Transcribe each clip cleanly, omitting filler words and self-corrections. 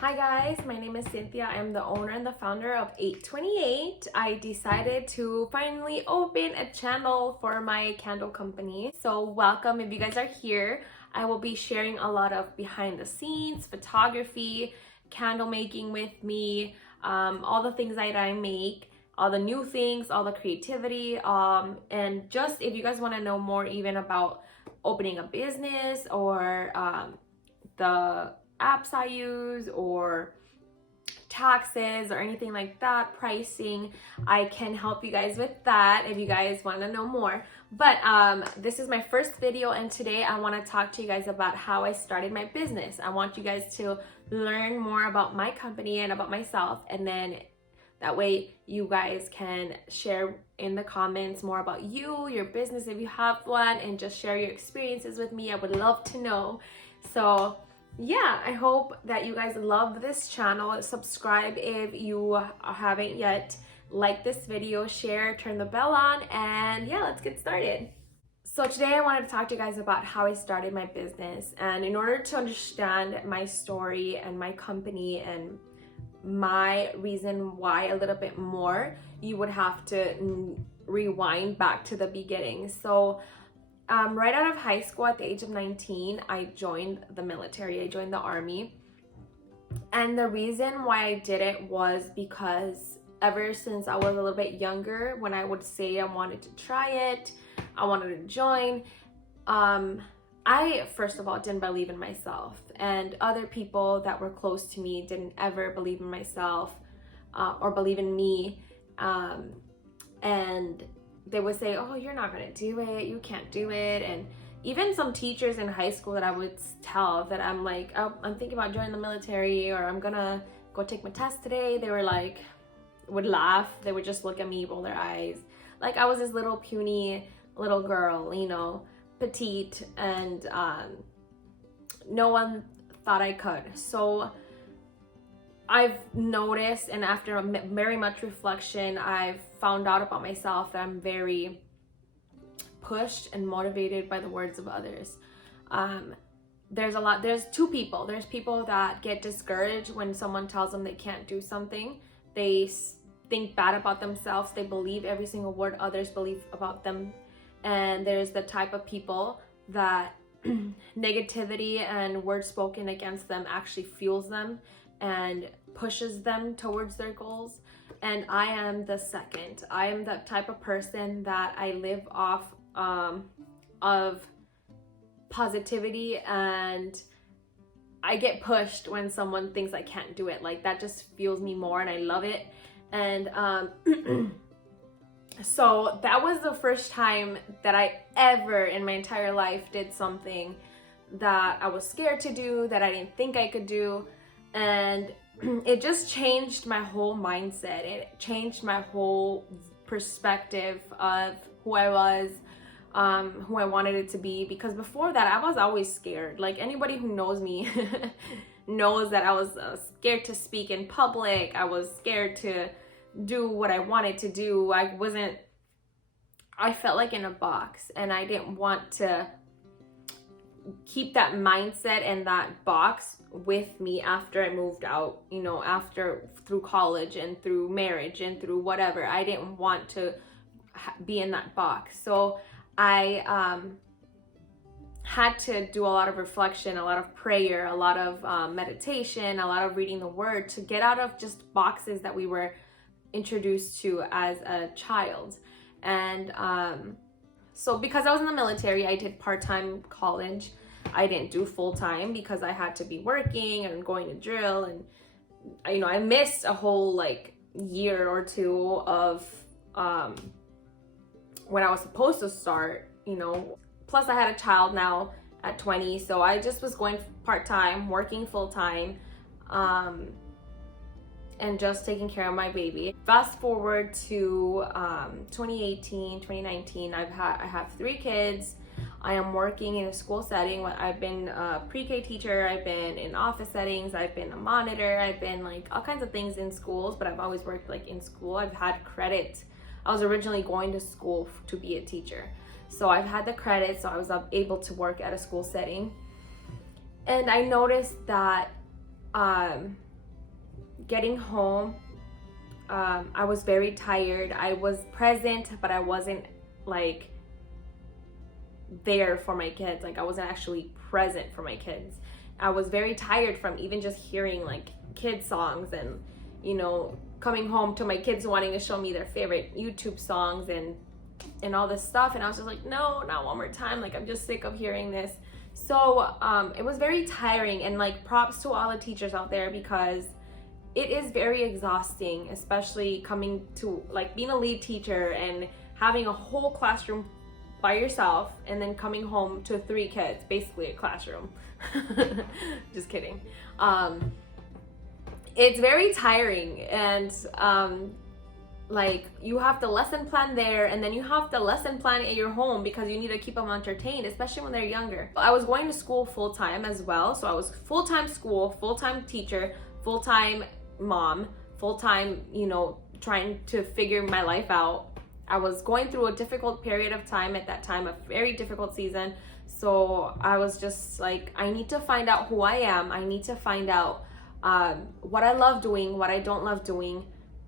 Hi guys, my name is Cynthia. I'm the owner and the founder of 828. I decided to finally open a channel for my candle company. So welcome if you guys are here. I will be sharing a lot of behind the scenes, photography, candle making with me, all the things that I make, all the new things, all the creativity, and just if you guys want to know more even about opening a business or the apps I use or taxes or anything like that, pricing, I can help you guys with that if you guys want to know more. But this is my first video, and today I want to talk to you guys about how I started my business. I want you guys to learn more about my company and about myself, and then that way you guys can share in the comments more about you, your business if you have one, and just share your experiences with me. I would love to know. So yeah, I hope that you guys love this channel. Subscribe if you haven't yet. Like this video, share, turn the bell on, and yeah, let's get started. So today I wanted to talk to you guys about how I started my business. And in order to understand my story and my company and my reason why a little bit more, you would have to rewind back to the beginning. So right out of high school at the age of 19, I joined the military. I joined the army. And the reason why I did it was because ever since I was a little bit younger, when I would say I wanted to try it, I wanted to join, I first of all didn't believe in myself, and other people that were close to me didn't ever believe in myself or believe in me, and they would say, oh, you're not gonna do it, you can't do it. And even some teachers in high school that I would tell that I'm like, oh, I'm thinking about joining the military, or I'm gonna go take my test today, they were like, would laugh. They would just look at me, roll their eyes, like I was this little puny little girl, you know, petite, and no one thought I could. So I've noticed, and after very much reflection, I've found out about myself that I'm very pushed and motivated by the words of others. There's two people. There's people that get discouraged when someone tells them they can't do something. They think bad about themselves. They believe every single word others believe about them. And there's the type of people that negativity and words spoken against them actually fuels them and pushes them towards their goals. And I am the second. I am the type of person that I live off of positivity, and I get pushed when someone thinks I can't do it. Like, that just fuels me more, and I love it. And so that was the first time that I ever in my entire life did something that I was scared to do, that I didn't think I could do. And it just changed my whole mindset. It changed my whole perspective of who I was, who I wanted it to be. Because before that, I was always scared. Like, anybody who knows me knows that I was scared to speak in public. I was scared to do what I wanted to do. I felt like in a box, and I didn't want to keep that mindset and that box with me after I moved out, you know, through college and through marriage and through whatever. I didn't want to be in that box. So I had to do a lot of reflection, a lot of prayer, a lot of meditation, a lot of reading the word to get out of just boxes that we were introduced to as a child. And so because I was in the military, I did part-time college. I didn't do full-time because I had to be working and going to drill, and you know, I missed a whole like year or two of when I was supposed to start, you know. Plus I had a child now at 20, so I just was going part-time, working full-time, and just taking care of my baby. Fast forward to 2018, 2019, I have 3 kids. I am working in a school setting. I've been a pre-K teacher, I've been in office settings, I've been a monitor, I've been like all kinds of things in schools, but I've always worked like in school. I've had credit. I was originally going to school to be a teacher. So I've had the credit, so I was able to work at a school setting. And I noticed that getting home, I was very tired. I was present, but I wasn't like there for my kids. Like I wasn't actually present for my kids. I was very tired from even just hearing like kid songs, and you know, coming home to my kids wanting to show me their favorite YouTube songs and all this stuff, and I was just like, no, not one more time. Like I'm just sick of hearing this. So it was very tiring, and like props to all the teachers out there, because it is very exhausting, especially coming to like being a lead teacher and having a whole classroom by yourself, and then coming home to 3 kids, basically a classroom. Just kidding. It's very tiring, and like you have the lesson plan there, and then you have the lesson plan at your home because you need to keep them entertained, especially when they're younger. I was going to school full-time as well, so I was full-time school, full-time teacher, full-time mom, full-time, you know, trying to figure my life out. I was going through a difficult period of time at that time, a very difficult season. So I was just like, I need to find out who I am. I need to find out what I love doing, what I don't love doing,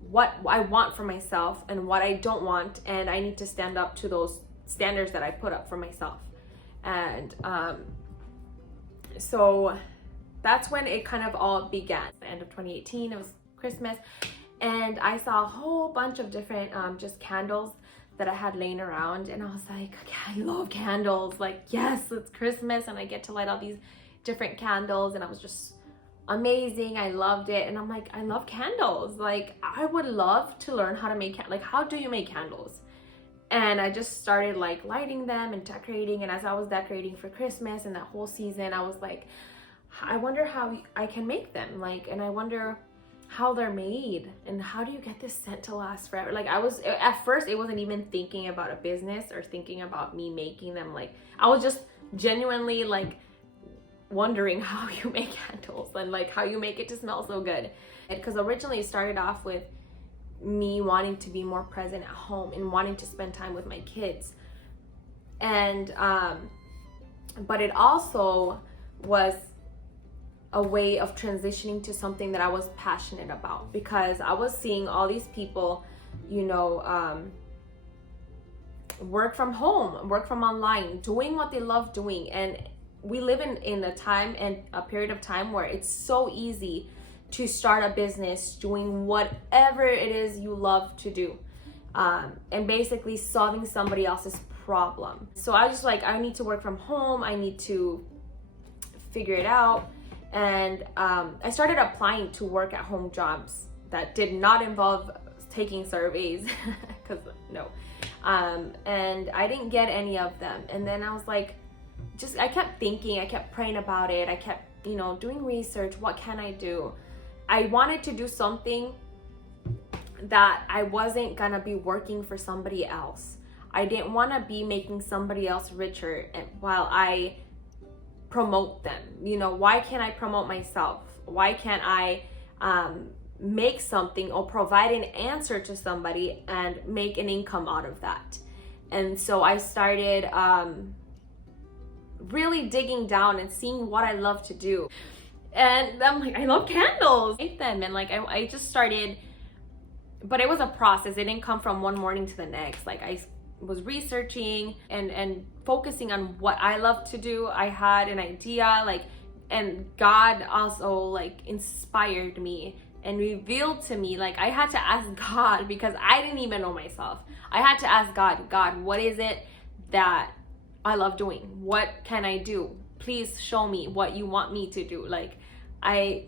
what I want for myself and what I don't want. And I need to stand up to those standards that I put up for myself. And so that's when it kind of all began. The end of 2018, it was Christmas. And I saw a whole bunch of different just candles that I had laying around, and I was like, okay, I love candles. Like, yes, it's Christmas and I get to light all these different candles, and I was just amazing. I loved it, and I'm like, I love candles. Like, I would love to learn how to make like, how do you make candles? And I just started like lighting them and decorating, and as I was decorating for Christmas and that whole season, I was like, I wonder how I can make them, like, and I wonder how they're made, and how do you get this scent to last forever? Like, I was at first, it wasn't even thinking about a business or thinking about me making them. Like, I was just genuinely like wondering how you make candles and like how you make it to smell so good. Because originally it started off with me wanting to be more present at home and wanting to spend time with my kids, and but it also was a way of transitioning to something that I was passionate about, because I was seeing all these people, you know, work from home, work from online, doing what they love doing. And we live in a time and a period of time where it's so easy to start a business doing whatever it is you love to do, and basically solving somebody else's problem. So I was just like, I need to work from home, I need to figure it out. And I started applying to work at home jobs that did not involve taking surveys, because no, and I didn't get any of them. And then I was like, I kept thinking, I kept praying about it, I kept, you know, doing research. What can I do? I wanted to do something that I wasn't gonna be working for somebody else. I didn't want to be making somebody else richer while I promote them. You know, why can't I promote myself? Why can't I make something or provide an answer to somebody and make an income out of that? And so I started really digging down and seeing what I love to do. And I'm like, I love candles. I make them, and like I just started, but it was a process. It didn't come from one morning to the next. Like, I was researching and focusing on what I love to do. I had an idea, like, and God also like inspired me and revealed to me, like, I had to ask God, because I didn't even know myself. I had to ask God, what is it that I love doing? What can I do? Please show me what you want me to do. Like, and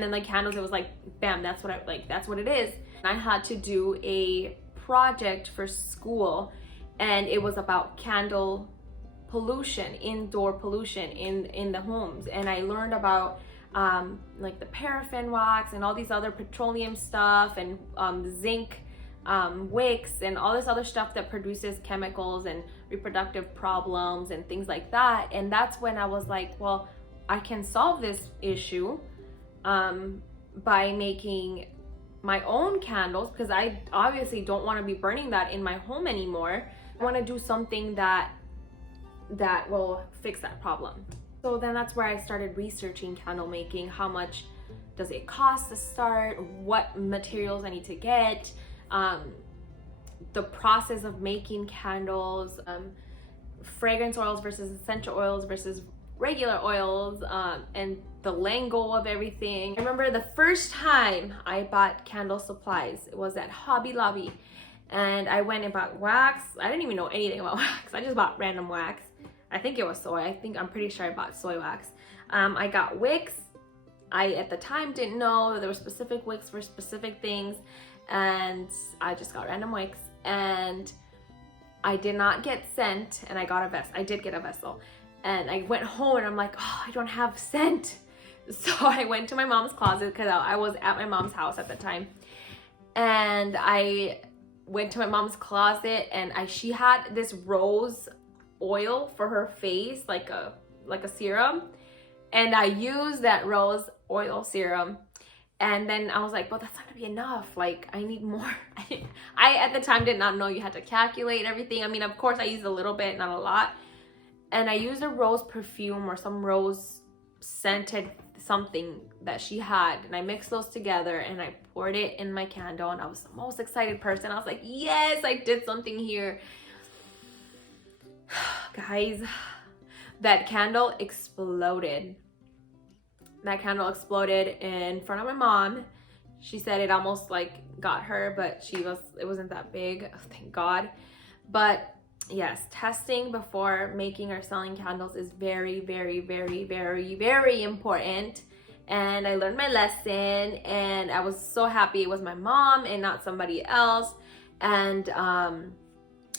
then like candles, it was like, bam, that's what it is. I had to do a project for school, and it was about candle pollution, indoor pollution in the homes. And I learned about like the paraffin wax and all these other petroleum stuff, and zinc wicks and all this other stuff that produces chemicals and reproductive problems and things like that. And that's when I was like, well, I can solve this issue by making my own candles, because I obviously don't want to be burning that in my home anymore. I want to do something that will fix that problem. So then that's where I started researching candle making. How much does it cost to start, what materials I need to get, the process of making candles, fragrance oils versus essential oils versus regular oils, and the lingo of everything. I remember the first time I bought candle supplies, it was at Hobby Lobby, and I went and bought wax. I didn't even know anything about wax. I just bought random wax. I think it was soy. I'm pretty sure I bought soy wax. I got wicks. I at the time didn't know there were specific wicks for specific things, and I just got random wicks, and I did not get scent, and I got a vessel. I did get a vessel, and I went home and I'm like, oh, I don't have scent. So I went to my mom's closet because I was at my mom's house at the time, and I went to my mom's closet, and she had this rose oil for her face, like a serum, and I used that rose oil serum. And then I was like, well, that's not gonna be enough. Like, I need more. I at the time did not know you had to calculate everything. I mean, of course I used a little bit, not a lot. And I used a rose perfume or some rose scented something that she had. And I mixed those together and I poured it in my candle. And I was the most excited person. I was like, yes, I did something here. Guys, that candle exploded. That candle exploded in front of my mom. She said it almost like got her, but it wasn't that big, thank God. But yes, testing before making or selling candles is very, very, very, very, very important. And I learned my lesson, and I was so happy it was my mom and not somebody else. And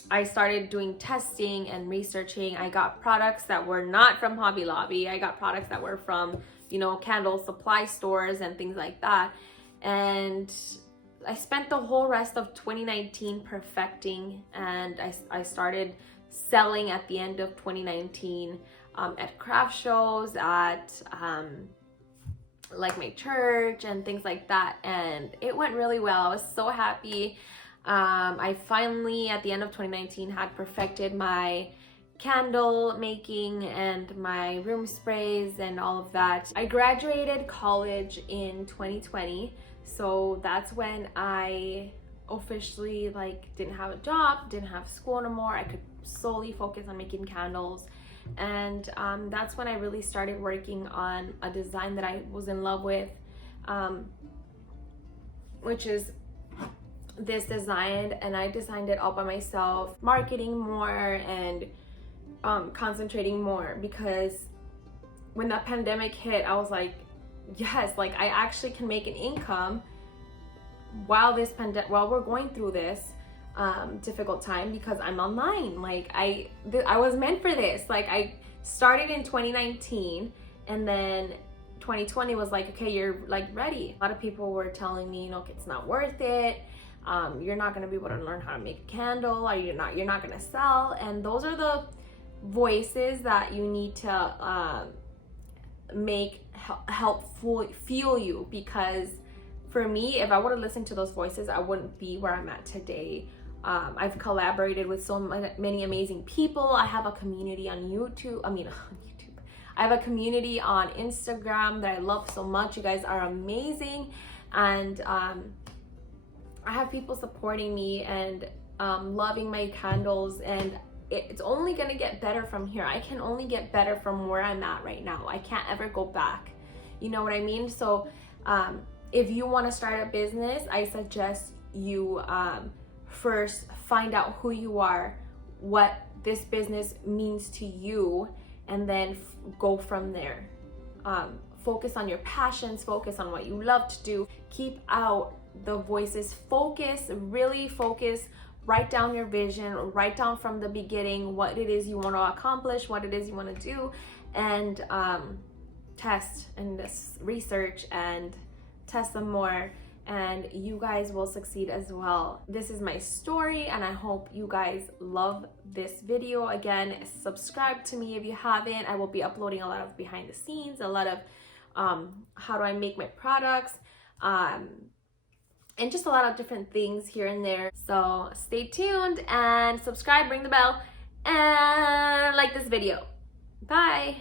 I started doing testing and researching. I got products that were not from Hobby Lobby. I got products that were from, you know, candle supply stores and things like that. And I spent the whole rest of 2019 perfecting, and I started selling at the end of 2019 at craft shows, at like my church and things like that. And it went really well. I was so happy. I finally, at the end of 2019, had perfected my candle making and my room sprays and all of that. I graduated college in 2020, so that's when I officially didn't have a job, didn't have school no more. I could solely focus on making candles, and that's when I really started working on a design that I was in love with, which is this design. And I designed it all by myself, marketing more and concentrating more, because when the pandemic hit, I was like, yes, like I actually can make an income while we're going through this difficult time, because I'm online. Like I was meant for this. Like I started in 2019, and then 2020 was like, okay, you're like ready. A lot of people were telling me, you know, it's not worth it. You're not gonna be able to learn how to make a candle, or you're not gonna sell. And those are the voices that you need to help fuel you, because for me, if I would have listened to those voices, I wouldn't be where I'm at today. I've collaborated with so many amazing people. I have a community on YouTube. I have a community on Instagram that I love so much. You guys are amazing. And I have people supporting me and loving my candles, and it's only gonna get better from here. I can only get better from where I'm at right now. I can't ever go back. You know what I mean? So if you want to start a business, I suggest you first find out who you are, what this business means to you, and then go from there. Focus on your passions, focus on what you love to do. Keep out the voices. Really focus. Write down your vision, write down from the beginning what it is you want to accomplish, what it is you want to do, and test and research and test some more, and you guys will succeed as well. This is my story, and I hope you guys love this video. Again, subscribe to me if you haven't. I will be uploading a lot of behind the scenes, a lot of how do I make my products, and just a lot of different things here and there. So stay tuned and subscribe, ring the bell, and like this video. Bye.